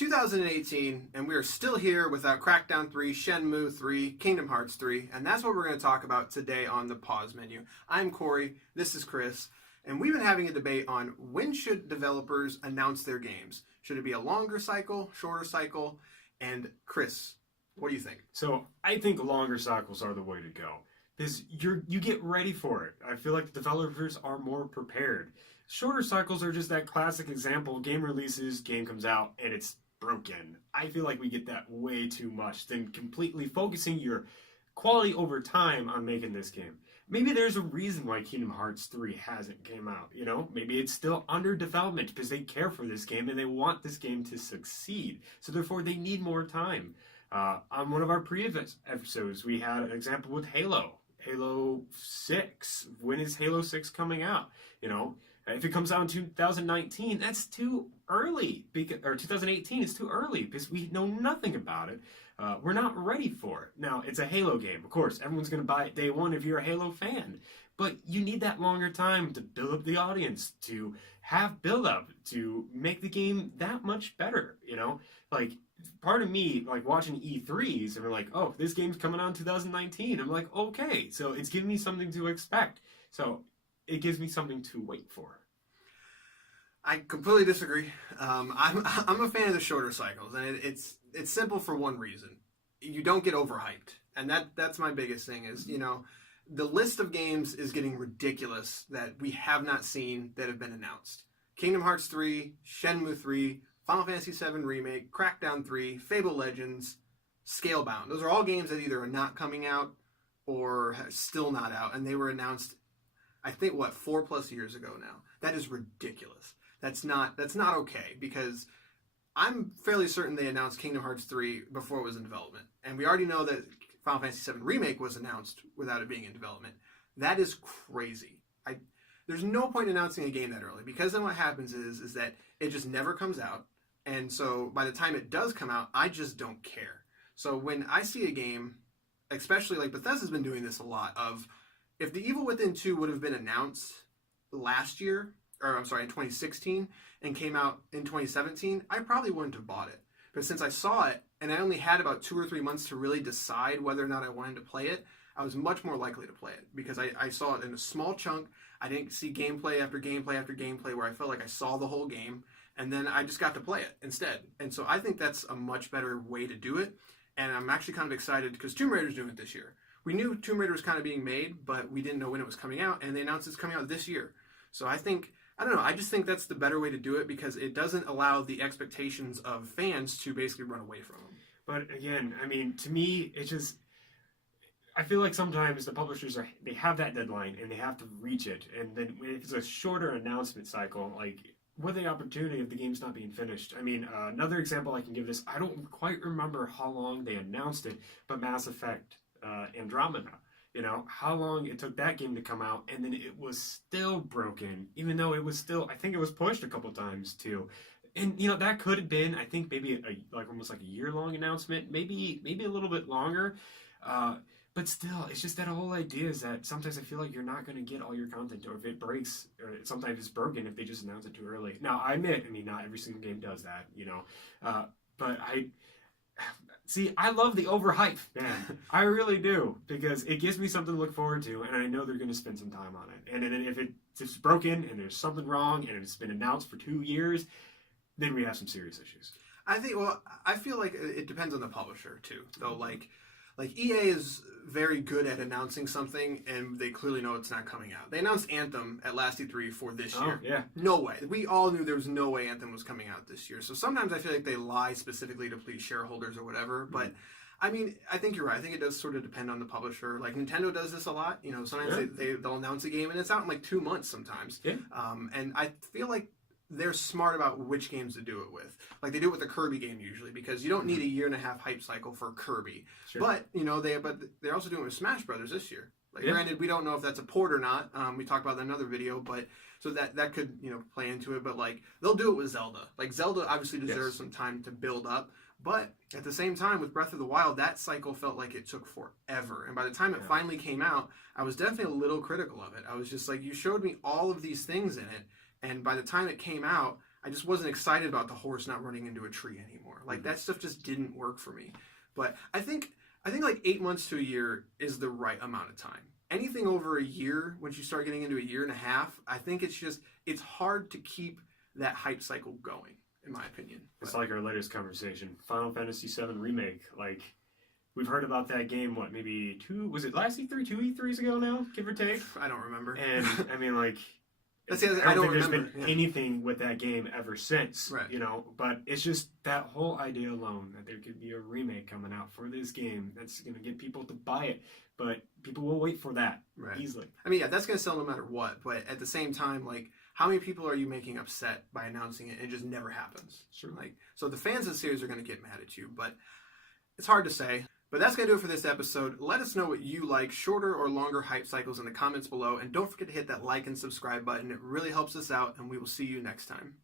2018, and we are still here without Crackdown 3, Shenmue 3, Kingdom Hearts 3, and that's what we're going to talk about today on the pause menu. I'm Corey, this is Chris, and we've been having a debate on when should developers announce their games. Should it be a longer cycle, shorter cycle? And Chris, what do you think? So I think longer cycles are the way to go. Because you get ready for it. I feel like the developers are more prepared. Shorter cycles are just that classic example. Game releases, game comes out, and it's broken. I feel like we get that way too much than completely focusing your quality over time on making this game. Maybe there's a reason why Kingdom Hearts 3 hasn't came out, you know? Maybe it's still under development because they care for this game and they want this game to succeed. So therefore, they need more time. On one of our previous episodes, we had an example with Halo 6. When is Halo 6 coming out? You know, if it comes out in 2019, that's too early. Or 2018 is too early because we know nothing about it. We're not ready for it. Now, it's a Halo game. Of course, everyone's going to buy it day one if you're a Halo fan. But you need that longer time to build up the audience, to have build-up, to make the game that much better, you know? Like, part of me, like, watching E3s, and we're like, oh, this game's coming out in 2019. I'm like, okay, so it's giving me something to expect. So it gives me something to wait for. I completely disagree. I'm a fan of the shorter cycles, and it's simple for one reason. You don't get overhyped. And that's my biggest thing is, you know, the list of games is getting ridiculous that we have not seen that have been announced. Kingdom Hearts 3, Shenmue 3, Final Fantasy VII Remake, Crackdown 3, Fable Legends, Scalebound. Those are all games that either are not coming out or are still not out, and they were announced, I think, 4+ years ago now. That is ridiculous. That's not okay, because I'm fairly certain they announced Kingdom Hearts 3 before it was in development. And we already know that Final Fantasy VII Remake was announced without it being in development. That is crazy. There's no point in announcing a game that early, because then what happens is that it just never comes out. And so by the time it does come out, I just don't care. So when I see a game, especially like Bethesda's been doing this a lot, of if The Evil Within 2 would have been announced last year, or I'm sorry, in 2016, and came out in 2017, I probably wouldn't have bought it. But since I saw it, and I only had about 2 or 3 months to really decide whether or not I wanted to play it, I was much more likely to play it, because I saw it in a small chunk. I didn't see gameplay after gameplay after gameplay where I felt like I saw the whole game, and then I just got to play it instead. And so I think that's a much better way to do it, and I'm actually kind of excited because Tomb Raider's doing it this year. We knew Tomb Raider was kind of being made, but we didn't know when it was coming out, and they announced it's coming out this year. So I don't know, I just think that's the better way to do it, because it doesn't allow the expectations of fans to basically run away from them. But again, I mean, to me, it's just, I feel like sometimes the publishers they have that deadline and they have to reach it. And then if it's a shorter announcement cycle, like, what are the opportunity if the game's not being finished? I mean, another example I can give this, I don't quite remember how long they announced it, but Mass Effect Andromeda. You know, how long it took that game to come out, and then it was still broken, even though it was still, I think it was pushed a couple times too. And, you know, that could have been, I think, maybe almost like a year-long announcement, maybe a little bit longer. But still, it's just that whole idea is that sometimes I feel like you're not going to get all your content, or if it breaks, or sometimes it's broken if they just announce it too early. Now, I admit, I mean, not every single game does that, you know. But I love the overhype, man. I really do, because it gives me something to look forward to, and I know they're going to spend some time on it. And then if it's broken and there's something wrong and it's been announced for 2 years, then we have some serious issues. I feel like it depends on the publisher too, though. Like EA is very good at announcing something, and they clearly know it's not coming out. They announced Anthem at last E3 for this year. Yeah. No way. We all knew there was no way Anthem was coming out this year. So sometimes I feel like they lie specifically to please shareholders or whatever. Mm-hmm. But I mean, I think you're right. I think it does sort of depend on the publisher. Like Nintendo does this a lot. You know, sometimes they'll announce a game and it's out in like 2 months sometimes. Yeah. And I feel like they're smart about which games to do it with. Like, they do it with a Kirby game usually, because you don't need a 1.5-year hype cycle for Kirby. Sure. But, you know, they're also doing it with Smash Brothers this year. Like, granted, we don't know if that's a port or not. We talked about that in another video, but so that could, you know, play into it. But, like, they'll do it with Zelda. Like, Zelda obviously deserves some time to build up. But at the same time, with Breath of the Wild, that cycle felt like it took forever. And by the time it finally came out, I was definitely a little critical of it. I was just like, you showed me all of these things in it, and by the time it came out, I just wasn't excited about the horse not running into a tree anymore. Like that stuff just didn't work for me. But I think like 8 months to a year is the right amount of time. Anything over a year, once you start getting into a year and a half, I think it's hard to keep that hype cycle going, in my opinion. It's like our latest conversation, Final Fantasy VII Remake. Like, we've heard about that game, maybe was it last E3, 2 E3s ago now, give or take? I don't remember. And, I mean, like, I don't think remember. there's been anything with that game ever since, right. But it's just that whole idea alone that there could be a remake coming out for this game that's going to get people to buy it, but people will wait for that easily. I mean, yeah, that's going to sell no matter what, but at the same time, like, how many people are you making upset by announcing it? It just never happens. Sure. Like, so the fans of the series are going to get mad at you, but it's hard to say. But that's going to do it for this episode. Let us know what you like, shorter or longer hype cycles, in the comments below. And don't forget to hit that like and subscribe button. It really helps us out, and we will see you next time.